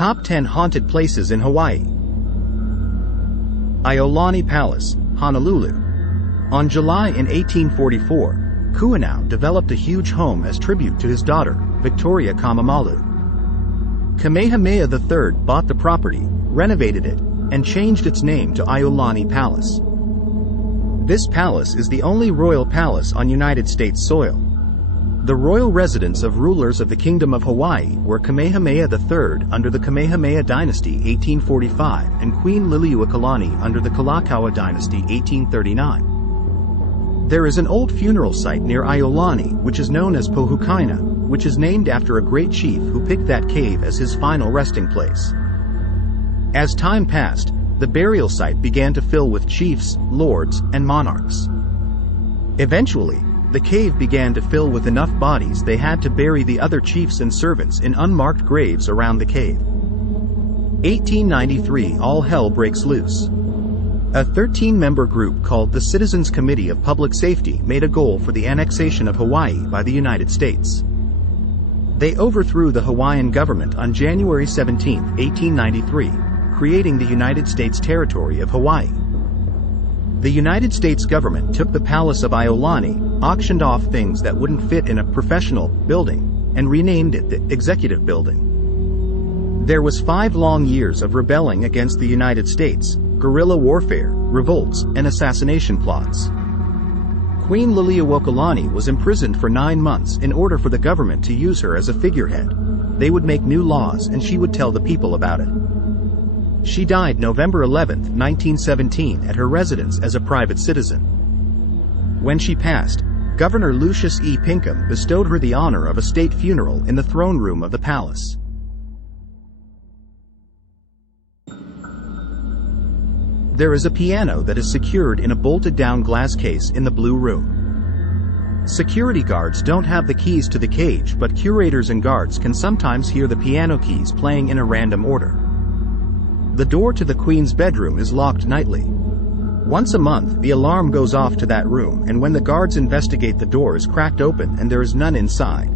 Top 10 Haunted Places in Hawaii. Iolani Palace, Honolulu. On July in 1844, Kuanau developed a huge home as tribute to his daughter, Victoria Kamamalu. Kamehameha III bought the property, renovated it, and changed its name to Iolani Palace. This palace is the only royal palace on United States soil. The royal residence of rulers of the Kingdom of Hawaii were Kamehameha III under the Kamehameha dynasty 1845 and Queen Liliuokalani under the Kalakaua dynasty 1839. There is an old funeral site near Iolani which is known as Pohukaina, which is named after a great chief who picked that cave as his final resting place. As time passed, the burial site began to fill with chiefs, lords, and monarchs. Eventually, the cave began to fill with enough bodies they had to bury the other chiefs and servants in unmarked graves around the cave. 1893, all hell breaks loose. A 13-member group called the Citizens Committee of Public Safety made a goal for the annexation of Hawaii by the United States. They overthrew the Hawaiian government on January 17, 1893, creating the United States territory of Hawaii. The United States government took the Palace of Iolani, auctioned off things that wouldn't fit in a professional building, and renamed it the Executive Building. There was 5 long years of rebelling against the United States, guerrilla warfare, revolts, and assassination plots. Queen Liliuokalani was imprisoned for 9 months in order for the government to use her as a figurehead. They would make new laws and she would tell the people about it. She died November 11, 1917 at her residence as a private citizen. When she passed, Governor Lucius E. Pinkham bestowed her the honor of a state funeral in the throne room of the palace. There is a piano that is secured in a bolted-down glass case in the Blue Room. Security guards don't have the keys to the cage, but curators and guards can sometimes hear the piano keys playing in a random order. The door to the Queen's bedroom is locked nightly. Once a month, the alarm goes off to that room, and when the guards investigate, the door is cracked open and there is none inside.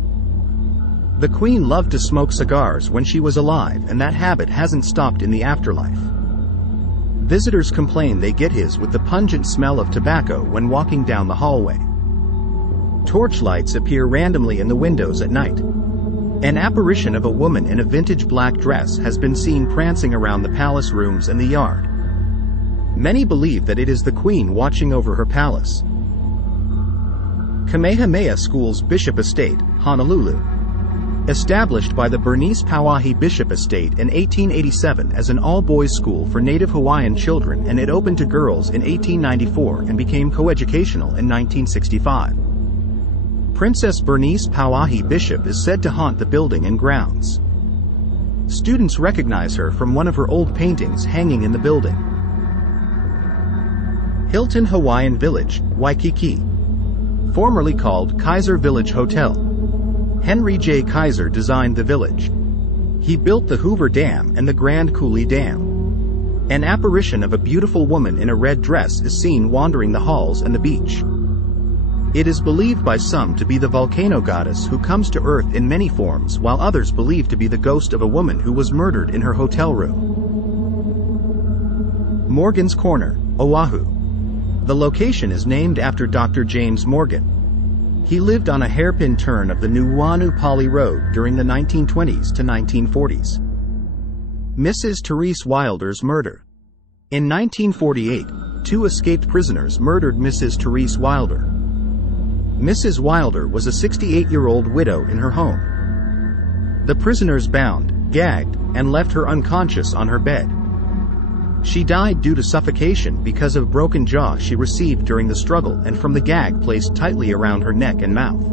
The Queen loved to smoke cigars when she was alive, and that habit hasn't stopped in the afterlife. Visitors complain they get his with the pungent smell of tobacco when walking down the hallway. Torchlights appear randomly in the windows at night. An apparition of a woman in a vintage black dress has been seen prancing around the palace rooms and the yard. Many believe that it is the Queen watching over her palace. Kamehameha School's Bishop Estate, Honolulu. Established by the Bernice Pauahi Bishop Estate in 1887 as an all-boys school for Native Hawaiian children, and it opened to girls in 1894 and became coeducational in 1965. Princess Bernice Pauahi Bishop is said to haunt the building and grounds. Students recognize her from one of her old paintings hanging in the building. Hilton Hawaiian Village, Waikiki. Formerly called Kaiser Village Hotel. Henry J. Kaiser designed the village. He built the Hoover Dam and the Grand Coulee Dam. An apparition of a beautiful woman in a red dress is seen wandering the halls and the beach. It is believed by some to be the volcano goddess who comes to Earth in many forms, while others believe to be the ghost of a woman who was murdered in her hotel room. Morgan's Corner, Oahu. The location is named after Dr. James Morgan. He lived on a hairpin turn of the Nuuanu Pali Road during the 1920s to 1940s. Mrs. Therese Wilder's murder. In 1948, 2 escaped prisoners murdered Mrs. Therese Wilder. Mrs. Wilder was a 68-year-old widow in her home. The prisoners bound, gagged, and left her unconscious on her bed. She died due to suffocation because of broken jaw she received during the struggle and from the gag placed tightly around her neck and mouth.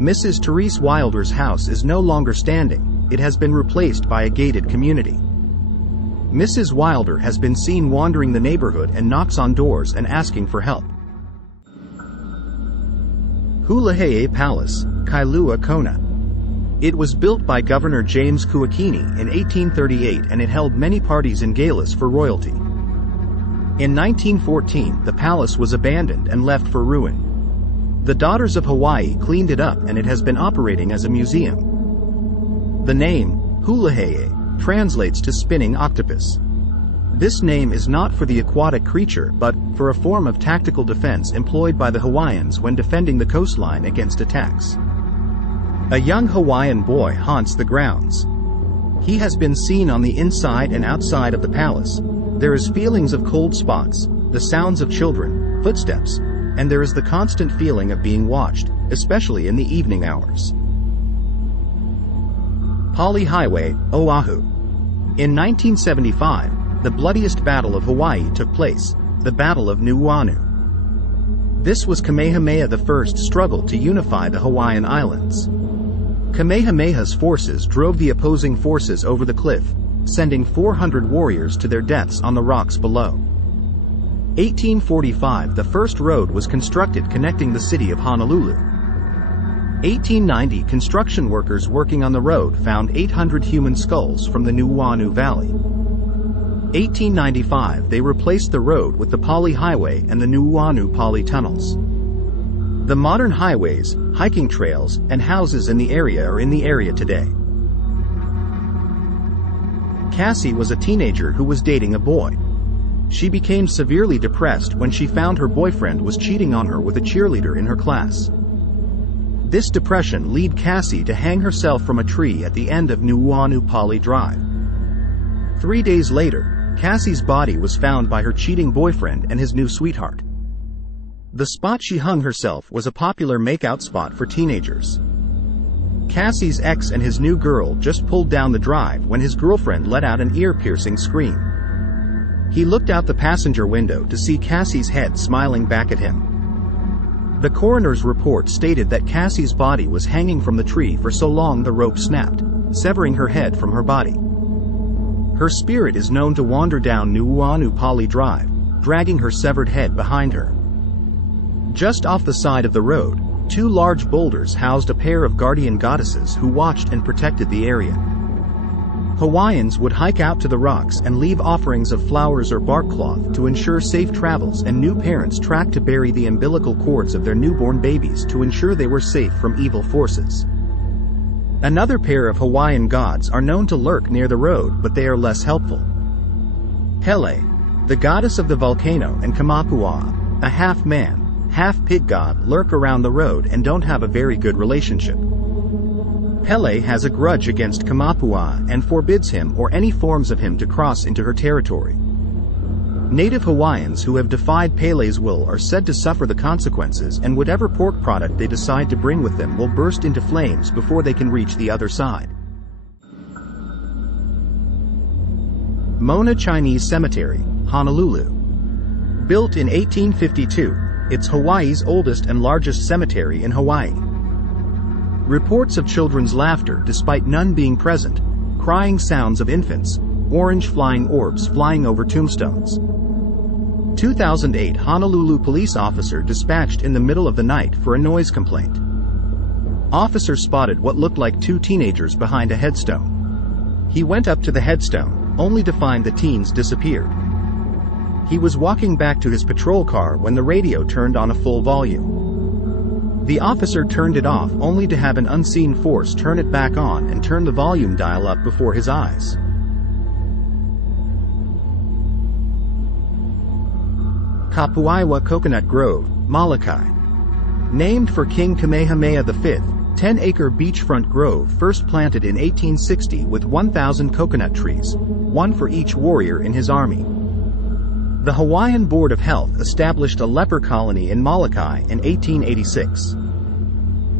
Mrs. Therese Wilder's house is no longer standing. It has been replaced by a gated community. Mrs. Wilder has been seen wandering the neighborhood and knocks on doors and asking for help. Hulahee Palace, Kailua Kona. It was built by Governor James Kuakini in 1838, and it held many parties and galas for royalty. In 1914, the palace was abandoned and left for ruin. The Daughters of Hawaii cleaned it up and it has been operating as a museum. The name, Hulahee, translates to spinning octopus. This name is not for the aquatic creature but for a form of tactical defense employed by the Hawaiians when defending the coastline against attacks. A young Hawaiian boy haunts the grounds. He has been seen on the inside and outside of the palace. There is feelings of cold spots, the sounds of children, footsteps, and there is the constant feeling of being watched, especially in the evening hours. Pali Highway, Oahu. In 1975, the bloodiest battle of Hawaii took place, the Battle of Nuuanu. This was Kamehameha I's struggle to unify the Hawaiian Islands. Kamehameha's forces drove the opposing forces over the cliff, sending 400 warriors to their deaths on the rocks below. 1845, the first road was constructed connecting the city of Honolulu. 1890, construction workers working on the road found 800 human skulls from the Nuuanu Valley. 1895, they replaced the road with the Pali Highway and the Nuuanu Pali tunnels. The modern highways, hiking trails, and houses in the area are in the area today. Cassie was a teenager who was dating a boy. She became severely depressed when she found her boyfriend was cheating on her with a cheerleader in her class. This depression led Cassie to hang herself from a tree at the end of Nuuanu Pali Drive. 3 days later, Cassie's body was found by her cheating boyfriend and his new sweetheart. The spot she hung herself was a popular makeout spot for teenagers. Cassie's ex and his new girl just pulled down the drive when his girlfriend let out an ear-piercing scream. He looked out the passenger window to see Cassie's head smiling back at him. The coroner's report stated that Cassie's body was hanging from the tree for so long the rope snapped, severing her head from her body. Her spirit is known to wander down Nuuanu Pali Drive, dragging her severed head behind her. Just off the side of the road, 2 large boulders housed a pair of guardian goddesses who watched and protected the area. Hawaiians would hike out to the rocks and leave offerings of flowers or bark cloth to ensure safe travels, and new parents tracked to bury the umbilical cords of their newborn babies to ensure they were safe from evil forces. Another pair of Hawaiian gods are known to lurk near the road, but they are less helpful. Pele, the goddess of the volcano, and Kamehameha, a half-man, half-pig god, lurk around the road and don't have a very good relationship. Pele has a grudge against Kamehameha and forbids him or any forms of him to cross into her territory. Native Hawaiians who have defied Pele's will are said to suffer the consequences, and whatever pork product they decide to bring with them will burst into flames before they can reach the other side. Mona Chinese Cemetery, Honolulu. Built in 1852, it's Hawaii's oldest and largest cemetery in Hawaii. Reports of children's laughter despite none being present, crying sounds of infants, orange flying orbs flying over tombstones. 2008 Honolulu police officer dispatched in the middle of the night for a noise complaint. Officer spotted what looked like 2 teenagers behind a headstone. He went up to the headstone, only to find the teens disappeared. He was walking back to his patrol car when the radio turned on a full volume. The officer turned it off only to have an unseen force turn it back on and turn the volume dial up before his eyes. Kapuaiwa Coconut Grove, Malachi. Named for King Kamehameha V, 10-acre beachfront grove first planted in 1860 with 1,000 coconut trees, one for each warrior in his army. The Hawaiian Board of Health established a leper colony in Malachi in 1886.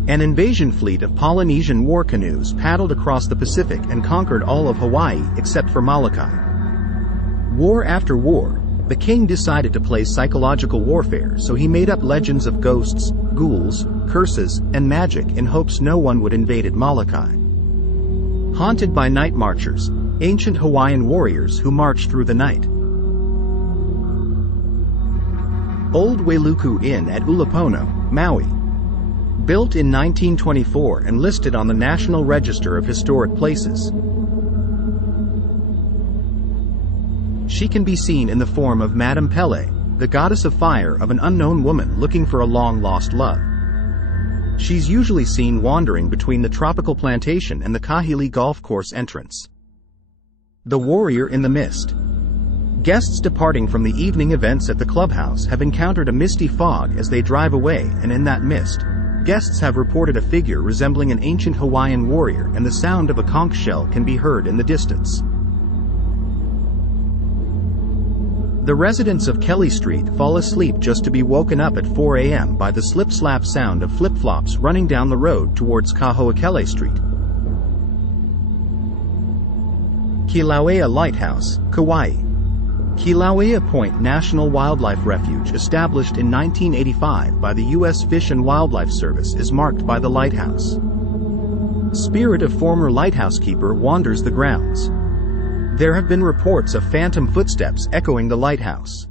An invasion fleet of Polynesian war canoes paddled across the Pacific and conquered all of Hawaii except for Malachi. War after war, the king decided to play psychological warfare, so he made up legends of ghosts, ghouls, curses, and magic in hopes no one would invade Malachi. Haunted by night marchers, ancient Hawaiian warriors who marched through the night. Old Wailuku Inn at Ulapono, Maui. Built in 1924 and listed on the National Register of Historic Places. She can be seen in the form of Madame Pele, the goddess of fire of an unknown woman looking for a long-lost love. She's usually seen wandering between the tropical plantation and the Kahili golf course entrance. The Warrior in the Mist. Guests departing from the evening events at the clubhouse have encountered a misty fog as they drive away, and in that mist, guests have reported a figure resembling an ancient Hawaiian warrior, and the sound of a conch shell can be heard in the distance. The residents of Kelly Street fall asleep just to be woken up at 4 a.m. by the slip-slap sound of flip-flops running down the road towards Kaho'okele Street. Kilauea Lighthouse, Kauai. Kilauea Point National Wildlife Refuge, established in 1985 by the U.S. Fish and Wildlife Service, is marked by the lighthouse. Spirit of former lighthouse keeper wanders the grounds. There have been reports of phantom footsteps echoing the lighthouse.